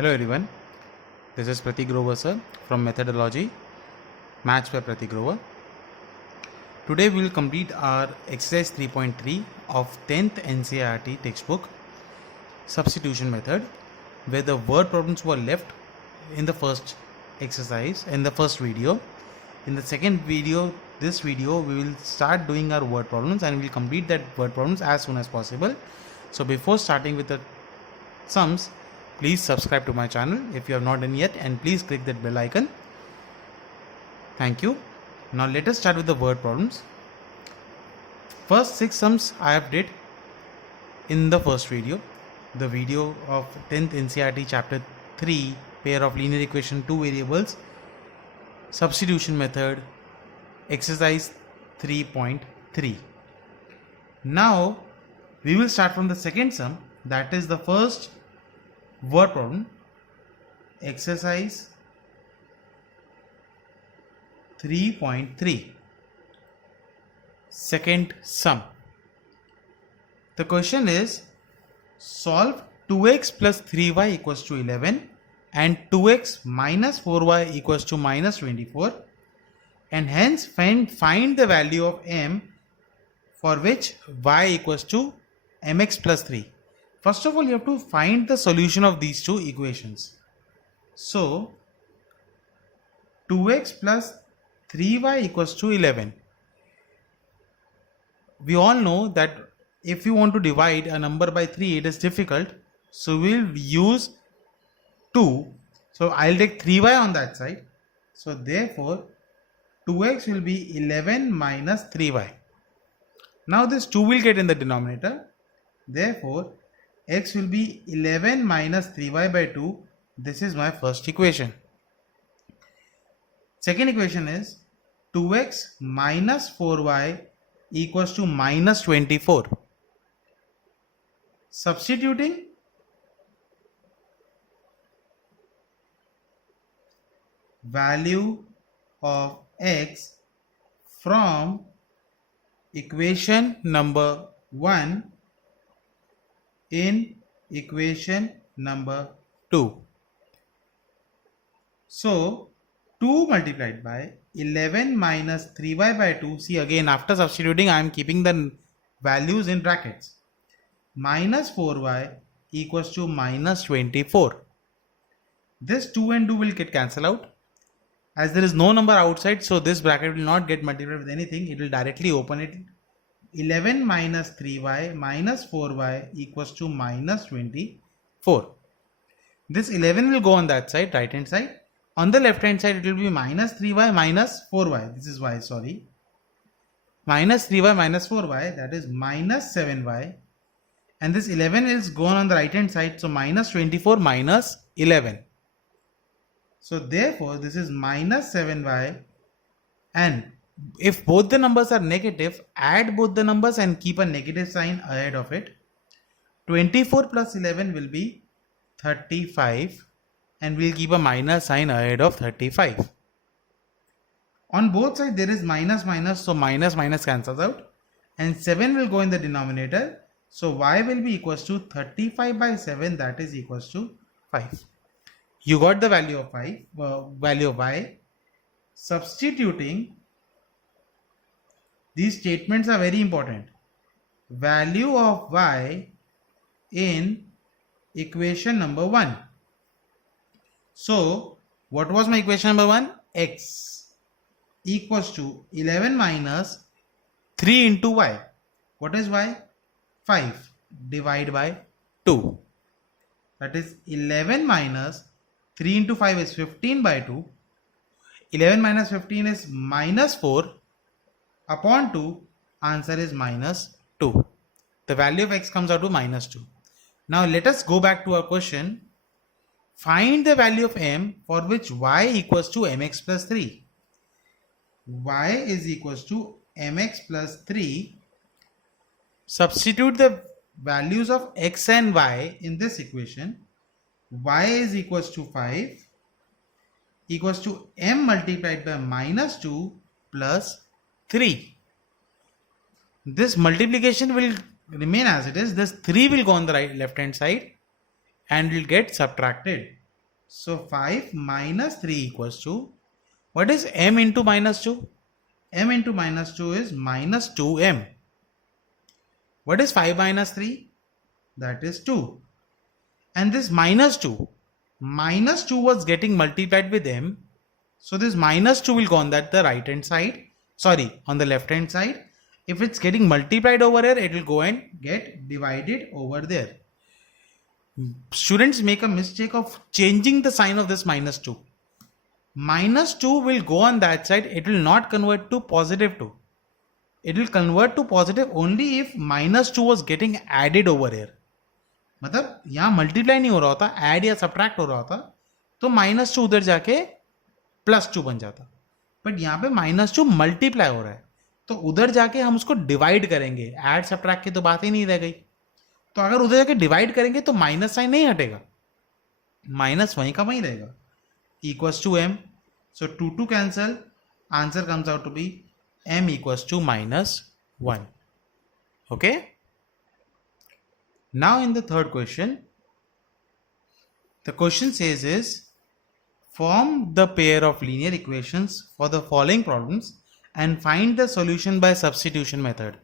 Hello everyone, this is Pratik Grover sir from Methodology, Match by Pratik Grover. Today we will complete our exercise 3.3 of 10th NCERT textbook, substitution method, where the word problems were left in the first exercise, in the first video. In the second video, this video, we will start doing our word problems and we will complete that word problems as soon as possible. So before starting with the sums, please subscribe to my channel if you have not done yet, and please click that bell icon. Thank you. Now let us start with the word problems. First 6 sums I have did in the first video, the video of 10th NCERT chapter 3, pair of linear equation, 2 variables, substitution method, exercise 3.3. Now we will start from the second sum, that is the first word problem, exercise 3.3, second sum. The question is, solve 2x plus 3y equals to 11 and 2x minus 4y equals to minus 24, and hence find the value of m for which y equals to mx plus 3. First of all, you have to find the solution of these two equations. So 2x plus 3y equals to 11. We all know that if you want to divide a number by 3, it is difficult. So we will use 2. So I'll take 3y on that side. So therefore 2x will be 11 minus 3y. Now this 2 will get in the denominator. Therefore x will be 11 minus 3y by 2. This is my first equation. Second equation is 2x minus 4y equals to minus 24. Substituting value of x from equation number 1 in equation number 2. So 2 multiplied by 11 minus 3y by 2. See, again after substituting I am keeping the values in brackets. Minus 4y equals to minus 24. This 2 and 2 will get cancelled out. As there is no number outside, so this bracket will not get multiplied with anything. It will directly open it. 11 minus 3y minus 4y equals to minus 24. This 11 will go on that side, right hand side. On the left hand side, it will be minus 3y minus 4y. This is y, sorry. Minus 3y minus 4y, that is minus 7y. And this 11 is gone on the right hand side, so minus 24 minus 11. So therefore, this is minus 7y, and if both the numbers are negative, add both the numbers and keep a negative sign ahead of it. 24 plus 11 will be 35, and we'll keep a minus sign ahead of 35. On both sides there is minus minus, so minus minus cancels out, and 7 will go in the denominator. So y will be equals to 35 by 7, that is equals to 5. You got the value of value of y. Substituting, these statements are very important. Value of y in equation number 1. So what was my equation number 1? X equals to 11 minus 3 into y. What is y? 5. Divide by 2. That is 11 minus 3 into 5 is 15 by 2. 11 minus 15 is minus 4 upon 2. Answer is minus 2. The value of x comes out to minus 2. Now let us go back to our question. Find the value of m for which y equals to mx plus 3. Y is equals to mx plus 3. Substitute the values of x and y in this equation. Y is equals to 5 equals to m multiplied by minus 2 plus 3. This multiplication will remain as it is. This 3 will go on the left hand side and will get subtracted. So 5 minus 3 equals to, what is m into minus 2? M into minus 2 is minus 2m. What is 5 minus 3? That is 2. And this minus 2 was getting multiplied with m. So this minus 2 will go on that the right hand side. Sorry, on the left hand side. If it's getting multiplied over here, it will go and get divided over there. Students make a mistake of changing the sign of this minus 2. Minus 2 will go on that side. It will not convert to positive 2. It will convert to positive only if minus 2 was getting added over here. मतलब यहाँ multiply नहीं हो रहा होता, add या subtract हो रहा होता, तो माइनस 2 उधर जाके प्लस 2 बन जाता. बट यहाँ पे माइनस 2 मल्टीप्लाई हो रहा है, तो उधर जाके हम उसको डिवाइड करेंगे. ऐड सब्ट्रैक्ट की तो बात ही नहीं रह गई. तो अगर उधर जाके डिवाइड करेंगे तो माइनस साइन नहीं हटेगा, माइनस वहीं का वहीं रहेगा. Equals to m. So 2 cancel, answer comes out to be m equals to minus 1. Okay. Now in the third question, the question says is, form the pair of linear equations for the following problems and find the solution by substitution method.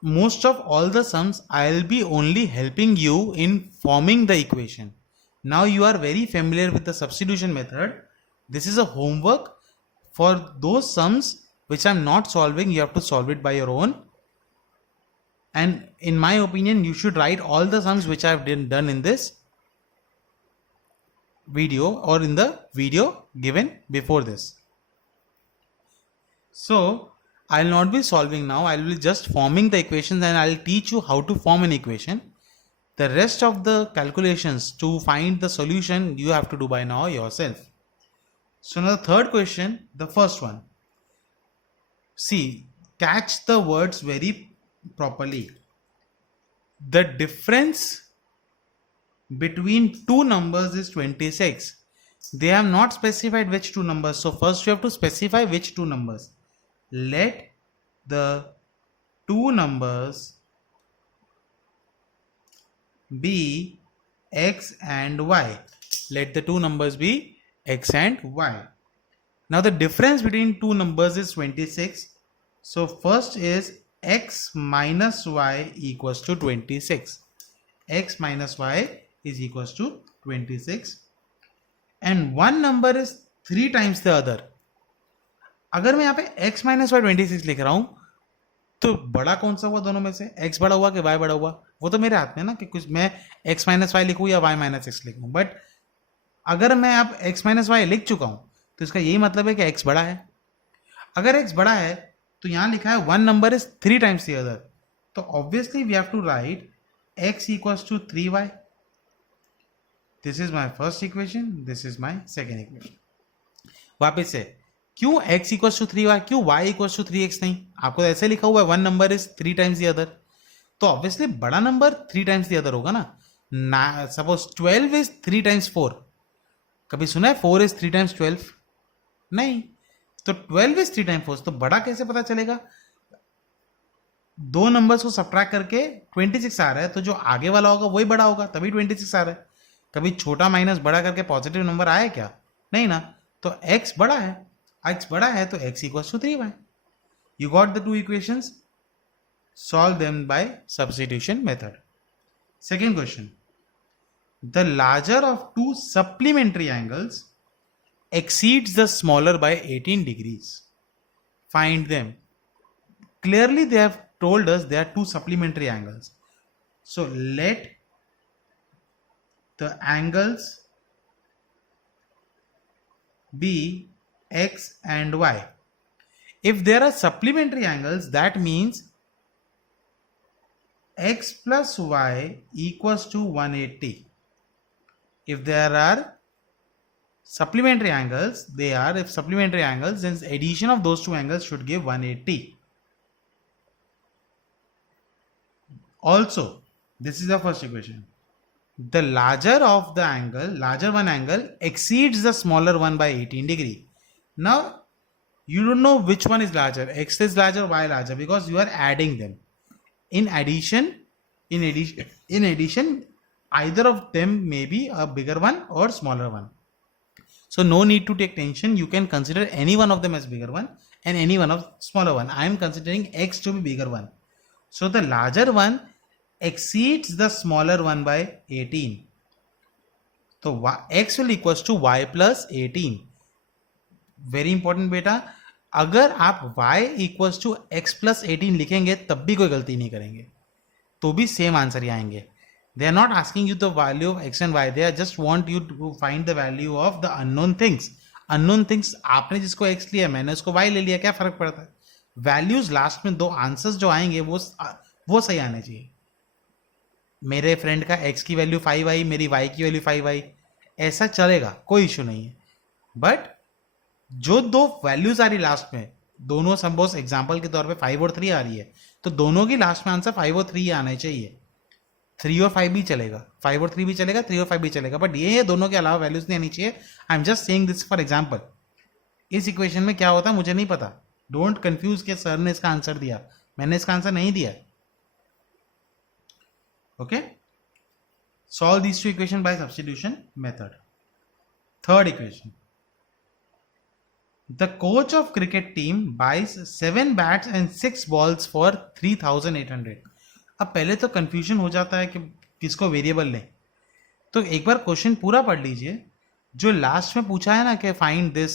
Most of all the sums I'll be only helping you in forming the equation. Now you are very familiar with the substitution method. This is a homework. For those sums which I'm not solving, you have to solve it by your own. And in my opinion, you should write all the sums which I've done in this video or in the video given before this. So I'll not be solving now. I will be just forming the equations and I'll teach you how to form an equation. The rest of the calculations to find the solution you have to do by now yourself. So now the third question, the first one. See, catch the words very properly. The difference between two numbers is 26. They have not specified which two numbers. So first you have to specify which two numbers. Let the two numbers be x and y. Let the two numbers be x and y. Now the difference between two numbers is 26. So first is x minus y equals to 26. X minus y is equals to 26. And one number is 3 times the other. अगर मैं यहाँ पे x minus y 26 लिख रहा हूँ, तो बड़ा कौन सा हुआ दोनों में से? x बड़ा हुआ कि y बड़ा हुआ? वो तो मेरे हाथ में ना कि कुछ मैं x minus y लिखूँ या y minus x लिखूँ. बट अगर मैं अब x minus y लिख चुका हूँ तो इसका यही मतलब है कि x बड़ा है. अगर x बड़ा है तो यहाँ लिखा है one number is 3 times the other, तो obviously we have to write x equals to 3y. This is my first equation, this is my second equation. वापिस से, क्यों x इक्वल्स टू 3y, क्यों y इक्वल्स टू 3x नहीं? आपको ऐसे लिखा हुआ है one number is 3 times the other, तो ऑब्वियसली बड़ा नंबर 3 टाइम्स द अदर होगा ना. Suppose 12 is 3 times 4. कभी सुना है 4 इज 3 टाइम्स 12? नहीं. तो 12 इज 3 टाइम्स 4, तो बड़ा कैसे पता चलेगा? दो नंबर्स को सब्ट्रैक्ट करके 26 आ रहा है, तो जो आगे वाला होगा वही बड़ा होगा, तभी 26 आ रहा है. कभी छोटा माइनस बड़ा करके पॉजिटिव नंबर आया क्या? नहीं ना. तो x बड़ा है, x बड़ा है तो x equals to 3y. You got the two equations. Solve them by substitution method. Second question. The larger of two supplementary angles exceeds the smaller by 18 degrees. Find them. Clearly they have told us there are two supplementary angles. So let the angles be x and y. If there are supplementary angles, that means x plus y equals to 180. If there are supplementary angles, if supplementary angles, then addition of those two angles should give 180. Also, this is the first equation. The larger one angle exceeds the smaller one by 18 degree. Now, you don't know which one is larger, x is larger, y larger, because you are adding them. In addition, either of them may be a bigger one or smaller one. So no need to take tension. You can consider any one of them as bigger one and any one of smaller one. I am considering x to be bigger one. So the larger one exceeds the smaller one by 18. So x will equals to y plus 18. Very important बेटा, अगर आप y equals to x plus 18 लिखेंगे तब भी कोई गलती नहीं करेंगे, तो भी सेम आंसर ही आएंगे. They are not asking you the value of x and y, they are just want you to find the value of the unknown things. Unknown things आपने जिसको x लिया, मैंने उसको y ले लिया, क्या फर्क पड़ता है? वैल्यूज लास्ट में दो आंसर्स जो आएंगे वो सही आने चाहिए. मेरे फ्रेंड का x की वैल्यू 5 आई, मेरी y की वैल्यू 5 आई, ऐसा चलेगा, कोई इशू नहीं है. बट जो दो वैल्यूज आ रही लास्ट में, दोनों सपोज एग्जांपल के तौर पे 5 और 3 आ रही है, तो दोनों की लास्ट में आंसर 5 और 3 आने चाहिए. 3 और 5 भी चलेगा, 5 और 3 भी चलेगा, 3 और 5 भी चलेगा, बट ये दोनों के अलावा वैल्यूज नहीं आनी चाहिए. आई am just saying this for example. इस इक्वेशन में क्या होता है मुझे नहीं पता. डोंट कंफ्यूज के सर ने इसका आंसर दिया, मैंने इसका आंसर नहीं दिया. Okay, solve these two equation by substitution method. Third equation, the coach of cricket team buys 7 bats and 6 balls for 3,800. अब पहले तो कंफ्यूजन हो जाता है कि किसको वेरिएबल लें, तो एक बार क्वेश्चन पूरा पढ़ लीजिए. जो लास्ट में पूछा है ना कि फाइंड दिस,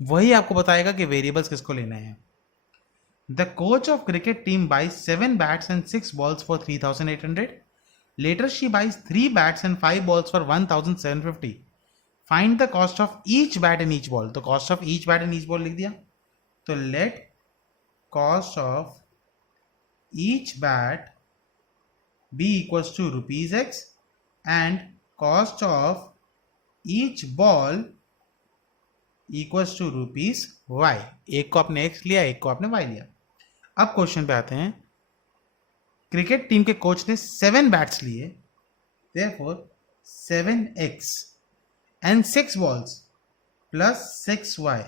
वही आपको बताएगा कि वेरिएबल्स किसको लेने हैं. The coach of cricket team buys 7 bats and 6 balls for 3,800. Later she buys 3 bats and 5 balls for 1,750. Find the cost of each bat and each ball. तो cost of each bat and each ball लिख दिया. तो let cost of each bat be equals to rupees x and cost of each ball equals to rupees y. एक को आपने x लिया, एक को आपने y लिया. अब क्वेश्चन पे आते हैं. क्रिकेट टीम के कोच ने 7 बैट्स लिए, therefore 7x and 6 balls plus 6y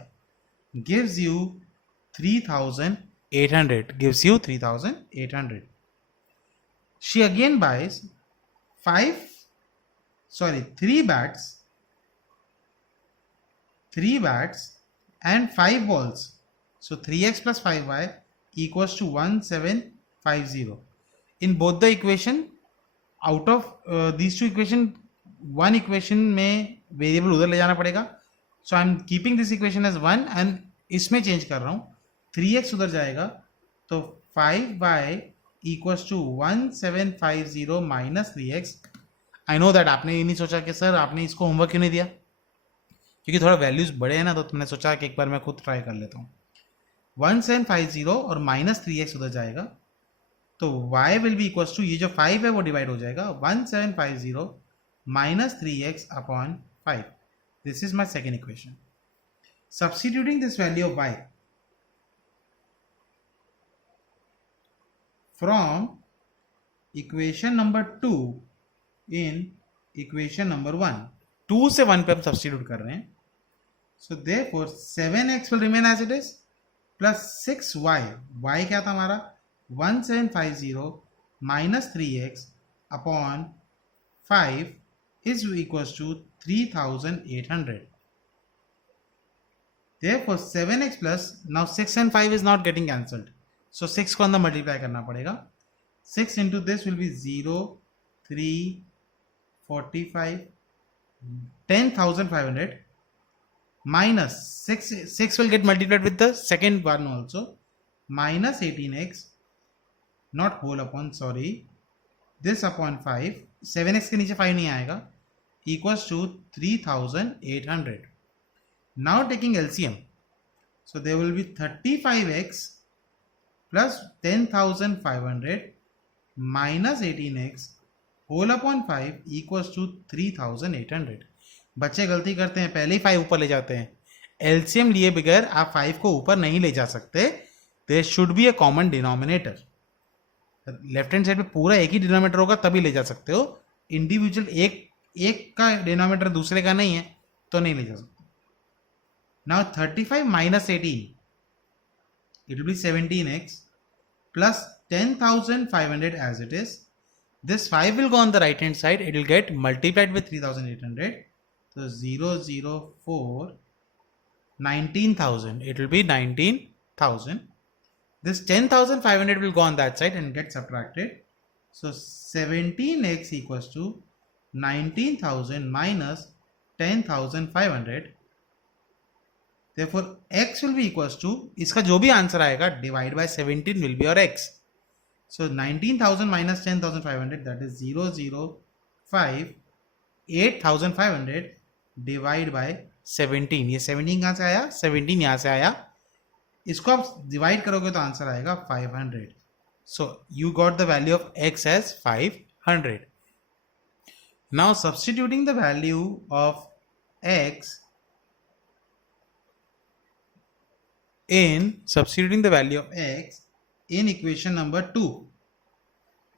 gives you 3,800. Gives you 3,800. She again buys 3 bats and 5 balls. So 3x plus 5y equals to 1,750. In both the equation, out of these two equation, one equation में variable उधर ले जाना पड़ेगा. So I am keeping this equation as 1 and इसमें change कर रहा हूँ. 3x उधर जाएगा, तो 5y equals to 1750 minus 3x. I know that आपने ये नहीं सोचा कि सर आपने इसको होमवर्क क्यों नहीं दिया, क्योंकि थोड़ा वैल्यूज बड़े हैं ना, तो तुमने सोचा कि एक बार मैं खुद ट्राई कर लेता हूँ. 1750 और माइनस 3x उधर जाएगा, तो y will be equals to, ये जो 5 है वो डिवाइड हो जाएगा, 1750 minus 3x upon 5. This is my second equation. Substituting this value of y from equation number 2 in equation number 1. 2 से 1 पे हम सब्स्टिट्यूट कर रहे हैं. So therefore 7x will remain as it is plus 6y. y क्या था हमारा? 1750 minus 3x upon 5 is equals to 3,800. Therefore 7x plus, now 6 and 5 is not getting cancelled, so 6 को अंदर मल्टीप्लाई करना पड़ेगा. 6 into this will be 0, 3, 45, 10,500 minus 6 will get multiplied with the second one also, minus 18x, not whole upon, sorry, this upon 5, 7x के नीचे 5 नहीं आएगा, equals to 3,800. Now taking LCM, so there will be 35x plus 10,500 minus 18x whole upon 5 equals to 3,800. बच्चे गलती करते हैं, पहले ही 5 ऊपर ले जाते हैं. LCM लिए बगैर आप 5 को ऊपर नहीं ले जा सकते. There should be a common denominator. Left hand side पे पूरा एक ही डिनोमिनेटर होगा तभी ले जा सकते हो. इंडिविजुअल एक का डिनोमिनेटर दूसरे का नहीं है तो नहीं ले जा सकते. Now 35 minus 18, it will be 17x plus 10,500 as it is. This 5 will go on the right hand side. It will get multiplied with 3800. So 0, 0, 4, 19,000. It will be 19,000. This 10,500 will go on that side and get subtracted. So 17x equals to 19,000 minus 10,500. Therefore, x will be equals to, इसका जो भी answer आएगा divide by 17 will be your x. So 19,000 minus 10,500, that is 005 8,500 divide by 17. ये 17 कहाँ से आया? 17 यहाँ से आया. इसको आप डिवाइड करोगे तो आंसर आएगा 500. So you got the value of x as 500. Now substituting the value of x in equation number 2.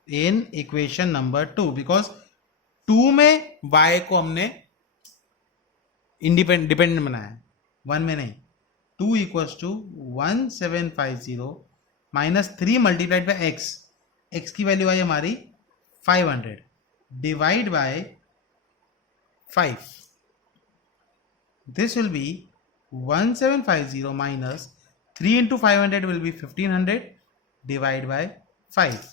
In equation number 2, because 2 में y को हमने डिपेंडेंट बनाया, 1 में नहीं. 2 equals to 1750 minus 3 multiplied by x. x की value आई हमारी 500 divide by 5. This will be 1750 minus 3 into 500 will be 1500 divide by 5.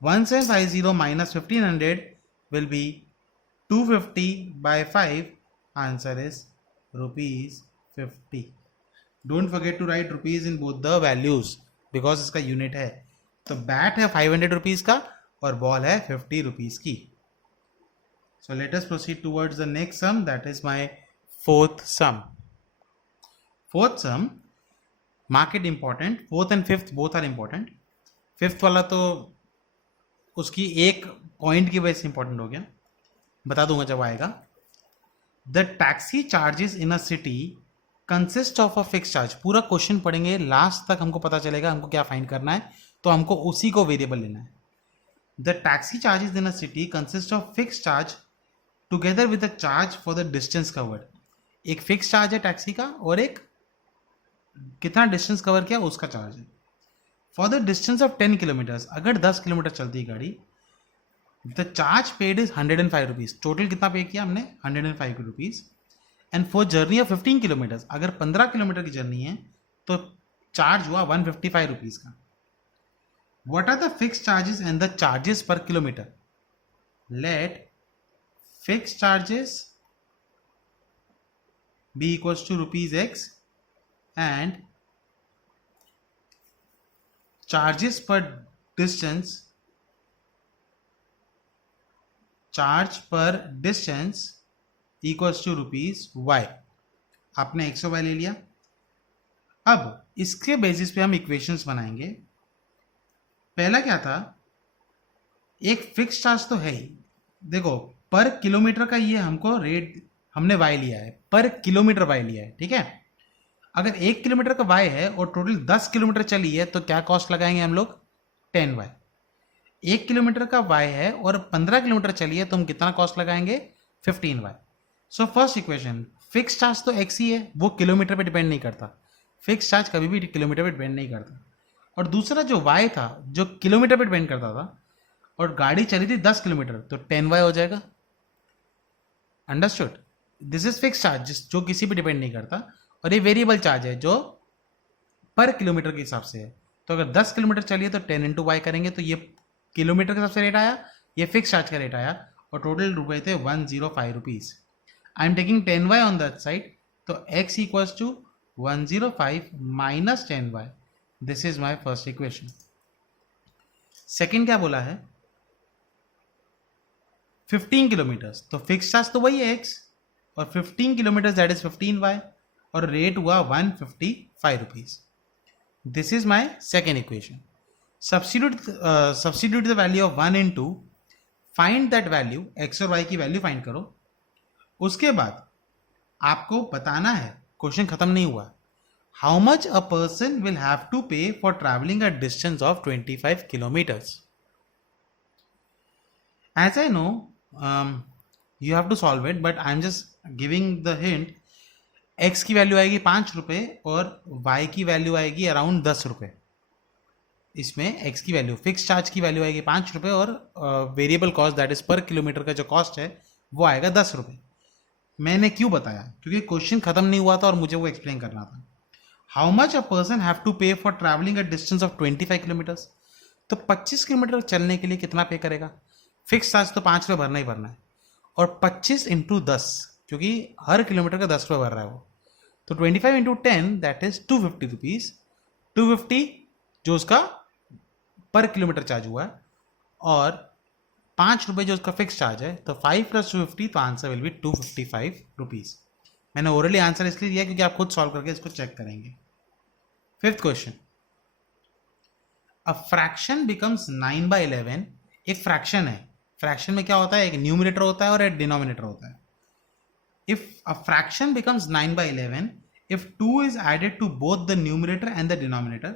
1750 minus 1500 will be 250 by 5. Answer is rupees 50. Don't forget to write rupees in both the values because इसका unit है. तो bat है 500 rupees का और ball है 50 rupees की. So let us proceed towards the next sum, that is my fourth sum. Fourth sum, mark it important. Fourth and fifth both are important. Fifth वाला तो उसकी एक पॉइंट की वजह से इंपॉर्टेंट हो गया, बता दूंगा जब आएगा. The taxi charges in a city consist of a fix charge. पूरा क्वेश्चन पढ़ेंगे, लास्ट तक हमको पता चलेगा हमको क्या फाइंड करना है, तो हमको उसी को वेरिएबल लेना है. The taxi charges in a city consist of fix charge together with the charge for the distance covered. एक फिक्स चार्ज है टैक्सी का और एक कितना डिस्टेंस कवर किया उसका चार्ज है. For the distance of 10 kilometres, अगर 10 किलोमीटर चलती है गाड़ी, the charge paid is 105 rupees. Total कितना पे किया हमने? 105 rupees. And for journey of 15 kilometres, अगर 15 किलोमीटर की जर्नी है तो चार्ज हुआ 155 रुपीज का. What are the fix charges and the charges per kilometre? Let fix charges be equals to rupees x and charges per distance, charge per distance equals to rupees y. आपने x और y ले लिया. अब इसके basis पे हम equations बनाएंगे. पहला क्या था? एक फिक्स चार्ज तो है ही. देखो पर किलोमीटर का ये हमको रेट हमने y लिया है, पर किलोमीटर y लिया है, ठीक है. अगर 1 किलोमीटर का y है और टोटल 10 किलोमीटर चली है तो क्या कॉस्ट लगाएंगे हम लोग? 10y. 1 किलोमीटर का y है और 15 किलोमीटर चली है तो हम कितना कॉस्ट लगाएंगे? 15y. So first equation, fix charge तो x ही है, वो किलोमीटर पे डिपेंड नहीं करता. फिक्स चार्ज कभी भी किलोमीटर पे डिपेंड नहीं करता. और दूसरा जो y था जो किलोमीटर पे डिपेंड करता था और गाड़ी चली थी 10 किलोमीटर, तो 10y हो जाएगा. Understood? This is fix charge जो किसी पे डिपेंड नहीं करता, और ये वेरिएबल चार्ज है जो पर किलोमीटर के हिसाब से है. तो अगर 10 किलोमीटर चलिए तो 10 इंटू वाई करेंगे तो ये किलोमीटर के हिसाब से रेट आया, ये फिक्स चार्ज का रेट आया, और टोटल रुपए थे 105 rupees. I am taking 10y on that side, तो x equals to 105 minus 10y. This is my first equation. Second क्या बोला है? 15 किलोमीटर्स, तो फिक्स चार्ज तो वही है x, और 15 किलोमीटर दैट इज 15y, और रेट हुआ 155 rupees. This is my second equation. Substitute the value of 1 in 2, find that value, x और y की वैल्यू फाइंड करो. उसके बाद आपको बताना है, क्वेश्चन खत्म नहीं हुआ, how much a person will have to pay for travelling a distance of 25 kilometres. As I know you have to solve it, but I am just giving the hint. x की value आएगी 5 रुपये और y की value आएगी around 10 रुपये. इसमें x की value, fix charge की वैल्यू आएगी 5 रुपये और वेरिएबल कॉस्ट दैट इज पर किलोमीटर का जो कॉस्ट है वो आएगा 10 रुपये। मैंने क्यों बताया? क्योंकि क्वेश्चन खत्म नहीं हुआ था और मुझे वो एक्सप्लेन करना था। How much a person have to pay for travelling a distance of 25 kilometres. तो 25 किलोमीटर चलने के लिए कितना पे करेगा? फिक्स चार्ज तो 5 रुपये भरना ही भरना है, और 25 इंटू 10, क्योंकि हर किलोमीटर का 10 रुपये भर रहा है वो, तो 25 इंटू 10 दैट इज 250 रुपीज। 250 जो उसका पर किलोमीटर चार्ज हुआ है, और 5 रुपये जो उसका फिक्स चार्ज है, तो 5 + 250, तो आंसर विल बी 255 रुपीज। मैंने ओरली आंसर इसलिए दिया क्योंकि आप खुद सॉल्व करके इसको चेक करेंगे। Fifth question, a fraction becomes 9/11। एक फ्रैक्शन है, फ्रैक्शन में क्या होता है? एक न्यूमरेटर होता है और एक डिनोमिनेटर होता है। If a fraction becomes 9/11 if 2 is added to both the numerator and the denominator,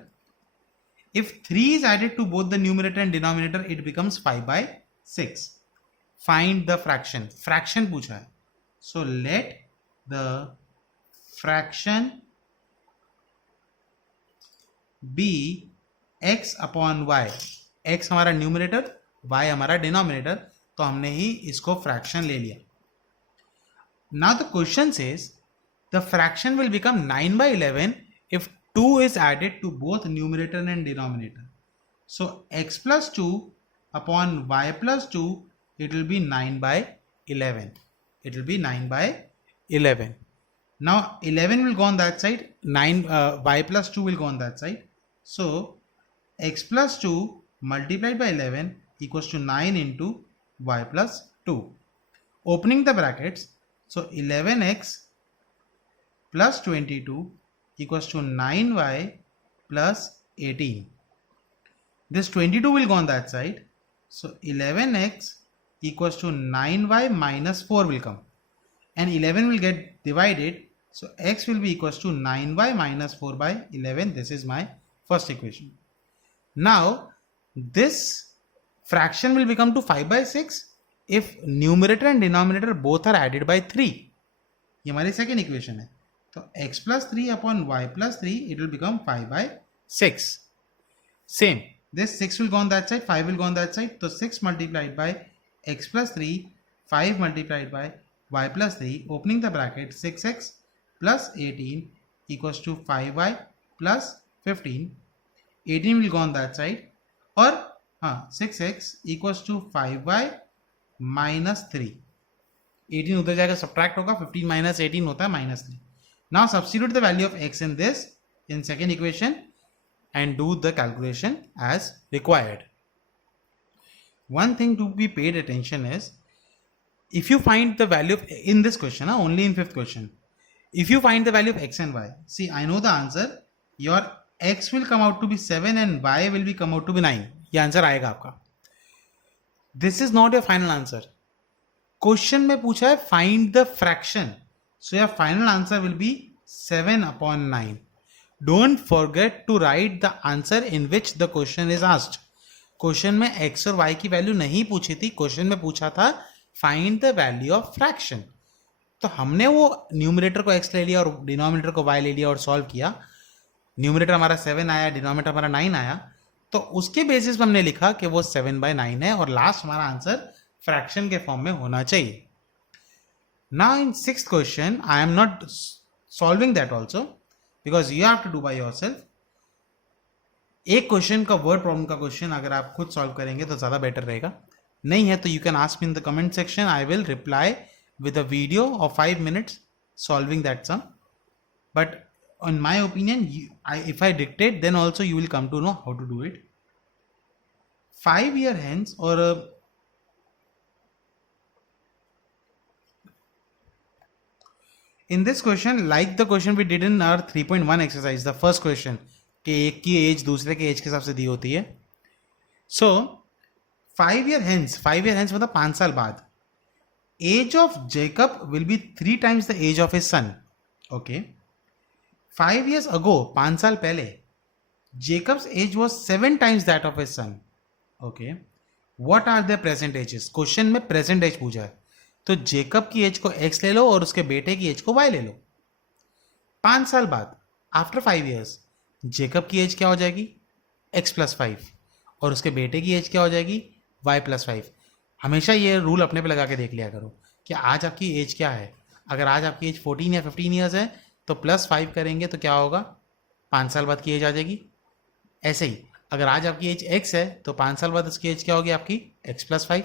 if 3 is added to both the numerator and denominator, it becomes 5/6. Find the fraction. Fraction पूछा है, so let the fraction be x upon y. x हमारा numerator, y हमारा denominator, तो हमने ही इसको fraction ले लिया। Now the question says the fraction will become 9/11 if 2 is added to both numerator and denominator. So x plus 2 upon y plus 2, it will be 9/11. It will be 9/11. Now 11 will go on that side, y plus 2 will go on that side. So x plus 2 multiplied by 11 equals to 9 into y plus 2. Opening the brackets, so 11x plus 22 equals to 9y plus 18. This 22 will go on that side. So 11x equals to 9y minus 4 will come. And 11 will get divided. So x will be equals to 9y minus 4 by 11. This is my first equation. Now this fraction will become to 5/6 if numerator and denominator both are added by 3. ये हमारी second equation है। तो x plus 3 upon y plus 3, it will become 5/6. Same, this 6 will go on that side, 5 will go on that side. So 6 multiplied by x plus 3, 5 multiplied by y plus 3, opening the bracket, 6x plus 18 equals to 5y plus 15. 18 will go on that side, और 6x equals to 5y minus 3. 18 उधर जाकर subtract होगा, 15 minus 18 होता है -3. Now substitute the value of x in this, in second equation, and do the calculation as required. One thing to be paid attention is, if you find the value of, in this question, only in fifth question, if you find the value of x and y, see, I know the answer, your x will come out to be 7 and y will be come out to be 9. ये answer आएगा आपका. This is not your final answer. Question में पूछा है find the fraction. So your final answer will be 7/9. Don't forget to write the answer in which the question is asked. Question में x और y की value नहीं पूछी थी, question में पूछा था find the value of fraction. तो हमने वो न्यूमरेटर को x ले लिया और डिनोमिनेटर को y ले लिया और सॉल्व किया। न्यूमरेटर हमारा 7 आया, डिनोमिनेटर हमारा 9 आया, तो उसके बेसिस पर हमने लिखा कि वो 7/9 है और लास्ट हमारा आंसर फ्रैक्शन के फॉर्म में होना चाहिए। Now in sixth question, I am not solving that also because you have to do by yourself. एक क्वेश्चन का वर्ड प्रॉब्लम का क्वेश्चन अगर आप खुद सॉल्व करेंगे तो ज़्यादा बेटर रहेगा। नहीं है तो you can ask me in the comment section, I will reply with a video of 5 minutes solving that sum. But in my opinion, if I dictate, then also you will come to know how to do it. 5 year hence, or in this question, like the question we did in our 3.1 exercise, the first question, कि एक की as दूसरे के as के हिसाब से दी होती है. So 5 year hence मतलब 5 साल बाद, age of Jacob will be 3 times the age of his son. Okay. 5 years ago, 5 साल पहले, Jacob's age was 7 times that of his son. Okay. What are their present ages? Question में present as पूछा है, तो Jacob की as को x ले लो और उसके बेटे की एज को y ले लो. 5 साल बाद, आफ्टर 5 years, जेकब की एज क्या हो जाएगी? x+5 और उसके बेटे की एज क्या हो जाएगी y+5। हमेशा ये रूल अपने पे लगा के देख लिया करो कि आज आपकी एज क्या है। अगर आज आपकी एज 14 या 15 ईयर्स है तो +5 करेंगे तो क्या होगा, 5 साल बाद की एज आ जाएगी। ऐसे ही अगर आज आपकी एज x है तो 5 साल बाद उसकी एज क्या होगी आपकी x+5।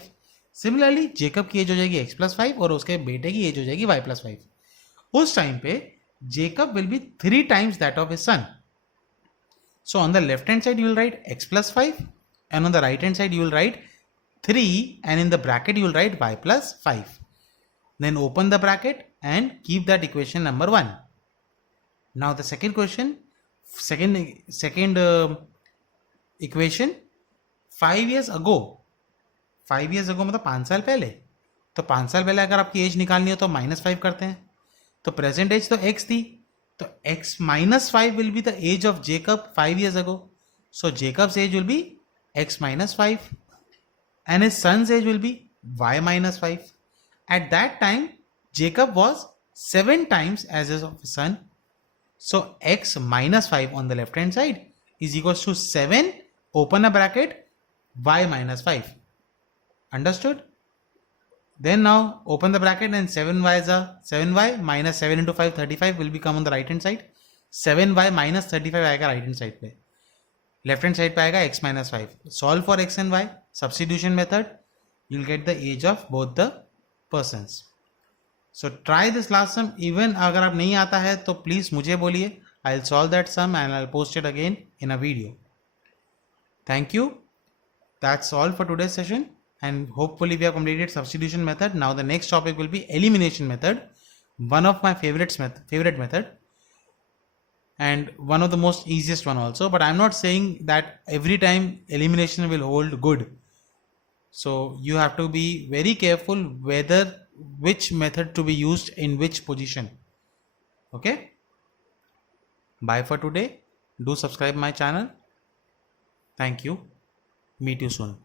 सिमिलरली जेकब की एज हो जाएगी x+5 और उसके बेटे की एज हो जाएगी y+5। उस टाइम पे Jacob will be 3 times that of his son. So on the left hand side you will write x+5 and on the right hand side you will write 3 and in the bracket you will write y+5. Then open the bracket and keep that equation number 1. Now the second question, second equation, 5 years ago, 5 years ago मतलब 5 साल पहले, तो 5 साल पहले अगर आपकी as निकालनी हो तो -5 करते हैं। तो प्रेजेंट एज तो x थी, तो x -5 will be the age of Jacob 5 years ago. So Jacob's age will be x -5 and his son's age will be y -5. At that time Jacob was 7 times as of his son. So x -5 on the left hand side is equals to 7, open a bracket, y -5. Understood? Then now open the bracket and 7y is a 7y minus 7 into 5 35 will become on the right hand side. 7y minus 35 आएगा right hand side पे, left hand side पे आएगा x -5. Solve for x and y, substitution method, you'll get the age of both the persons. So try this last sum. Even अगर आप नहीं आता है तो please मुझे बोलिए, I'll solve that sum and I'll post it again in a video. Thank you. That's all for today's session. And hopefully we have completed substitution method. Now the next topic will be elimination method, one of my favorite method and one of the most easiest one also, but I'm not saying that every time elimination will hold good. So you have to be very careful whether which method to be used in which position. Okay, bye for today. Do subscribe my channel. Thank you. Meet you soon.